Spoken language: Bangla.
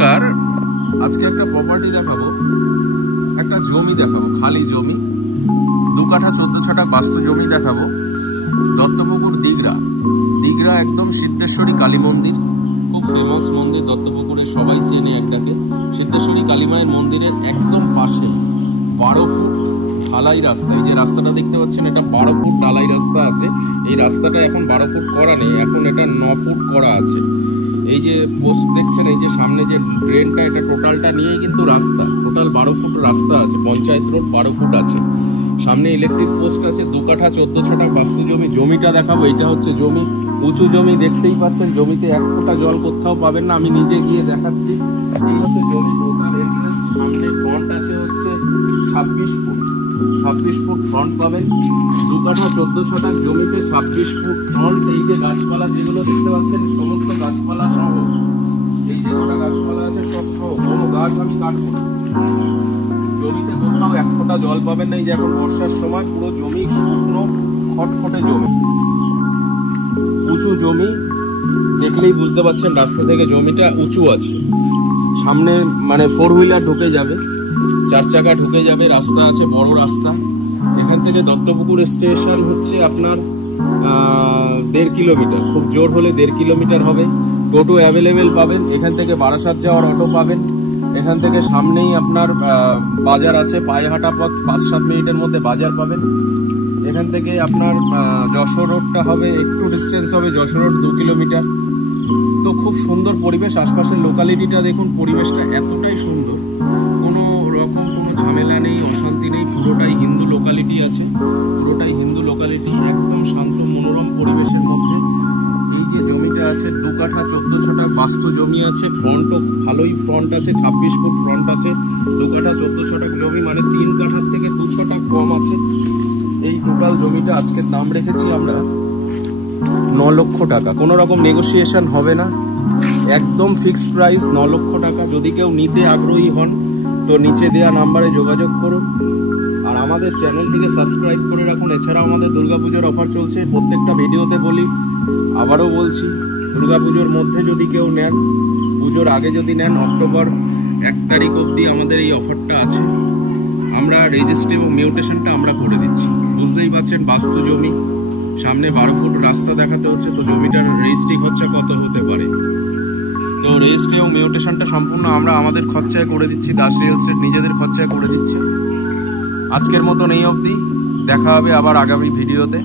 নমস্কার, আজকে একটা প্রপার্টি দেখাবো, একটা জমি দেখাবো, খালি জমি 2 কাঠা 14 ছটাক বাস্তু জমি দেখাবো। দত্তপুকুর দিগরা একদম সিদ্ধেশ্বরী কালী মন্দির, খুব ফেমাস মন্দির দত্তপুকুরে, সবাই চেনে একটাকে। সিদ্ধেশ্বরী কালী মায়ের মন্দিরের একদম পাশে 12 ফুট ঢালাই রাস্তা। এই যে রাস্তাটা দেখতে পাচ্ছেন, এটা 12 ফুট ঢালাই রাস্তা আছে। এই রাস্তাটা এখন 12 ফুট করা নেই, এখন এটা 9 ফুট করা আছে। এই যে পোস্ট দেখছেন, এই যে সামনে যে ড্রেনটা, এটা টোটালটা নিয়েই কিন্তু রাস্তা, টোটাল 12 ফুট রাস্তা আছে। পঞ্চায়েত রোড 12 ফুট আছে। সামনে ইলেকট্রিক পোস্ট আছে। 2 কাঠা 14 ছটাক বাস্তু জমি। জমিটা দেখাবো। এটা হচ্ছে জমি, উঁচু জমি, দেখতেই পাচ্ছেন। জমিতে 1 ফোঁটা জল কোথাও পাবেন না, আমি নিজে গিয়ে দেখাচ্ছি। এই হচ্ছে জমি টোটাল এন্ট্রেন্স। সামনে ফ্রন্ট আছে হচ্ছে 26 ফুট ফ্রন্ট পাবেন। 2 কাঠা 14 ছটাক জমিতে 26 ফুট ফ্রন্ট। এই যে গাছপালা যেগুলো দেখতে পাচ্ছেন, সমস্ত গাছপালা সহ, এই যে কটা গাছপালা আছে সব সহ, কোনো গাছ আমি কাটবো না। জমিতে কোথাও 1 ফোঁটা জল পাবেন না। এই যে এখন বর্ষার সময় পুরো জমি শুকনো খটখটে জমি, উঁচু জমি, দেখলেই বুঝতে পারছেন রাস্তা থেকে জমিটা উঁচু আছে। সামনে মানে 4 হুইলার ঢুকে যাবে, 4 চাকা ঢুকে যাবে। রাস্তা আছে, বড় রাস্তা। এখান থেকে দত্তপুকুর স্টেশন হচ্ছে আপনার 1.5 কিলোমিটার, খুব জোর হলে 1.5 কিলোমিটার হবে। টোটো অ্যাভেলেবেল পাবেন। এখান থেকে বারাসাত যাওয়ার অটো পাবেন। এখান থেকে সামনেই আপনার বাজার আছে, পায়ে হাঁটা পথ, 5-7 মিনিটের মধ্যে বাজার পাবেন। এখান থেকে আপনার যশোর রোডটা হবে, একটু ডিস্টেন্স হবে, যশোর রোড 2 কিলোমিটার। তো খুব সুন্দর পরিবেশ। আশপাশের লোকালিটিটা দেখুন, পরিবেশটা এতটাই সুন্দর, কোনো রকম কোনো ঝামেলা নেই, অশান্তি নেই। পুরোটাই হিন্দু লোকালিটি আছে, পুরোটাই হিন্দু লোকালিটি, একদম শান্ত মনোরম পরিবেশের মধ্যে এই যে জমিটা আছে। 2 কাঠা 14 ছটাক বাস্তু জমি আছে। ফ্রন্টও ভালোই ফ্রন্ট আছে, 26 ফুট ফ্রন্ট আছে। 2 কাঠা 14 ছটাক জমি মানে 3 কাঠার থেকে 2 ছটাক কম আছে। এই টোটাল জমিটা আজকের দাম রেখেছি আমরা 9 লক্ষ টাকা। কোনো রকম নেগোসিয়েশন হবে না, একদম ফিক্সড প্রাইস 9 লক্ষ টাকা। যদি কেউ নিতে আগ্রহী হন তো নিচে দেওয়া নাম্বারে যোগাযোগ করুন, আর আমাদের চ্যানেলটিকে সাবস্ক্রাইব করে রাখুন। এছাড়াও আমাদের দুর্গাপুজোর অফার চলছে, প্রত্যেকটা ভিডিওতে বলি, আবারও বলছি, দুর্গাপুজোর মধ্যে যদি কেউ নেন, পুজোর আগে যদি নেন, অক্টোবর 1 তারিখ অবধি আমাদের এই অফারটা আছে। আমরা রেজিস্ট্রি এবং মিউটেশনটা আমরা করে দিচ্ছি। বুঝতেই পারছেন, বাস্তু জমি, সামনে 12 ফুট রাস্তা দেখাতে হচ্ছে, তো জমিটার রেজিস্ট্রি খরচা কত হতে পারে। তো রেজিস্ট্রি এবং মিউটেশনটা সম্পূর্ণ আমরা আমাদের খরচায় করে দিচ্ছি, দাস রিয়েল এস্টেট নিজেদের খরচায় করে দিচ্ছি। আজকের মতন এই অবধি, দেখা হবে আবার আগামী ভিডিওতে।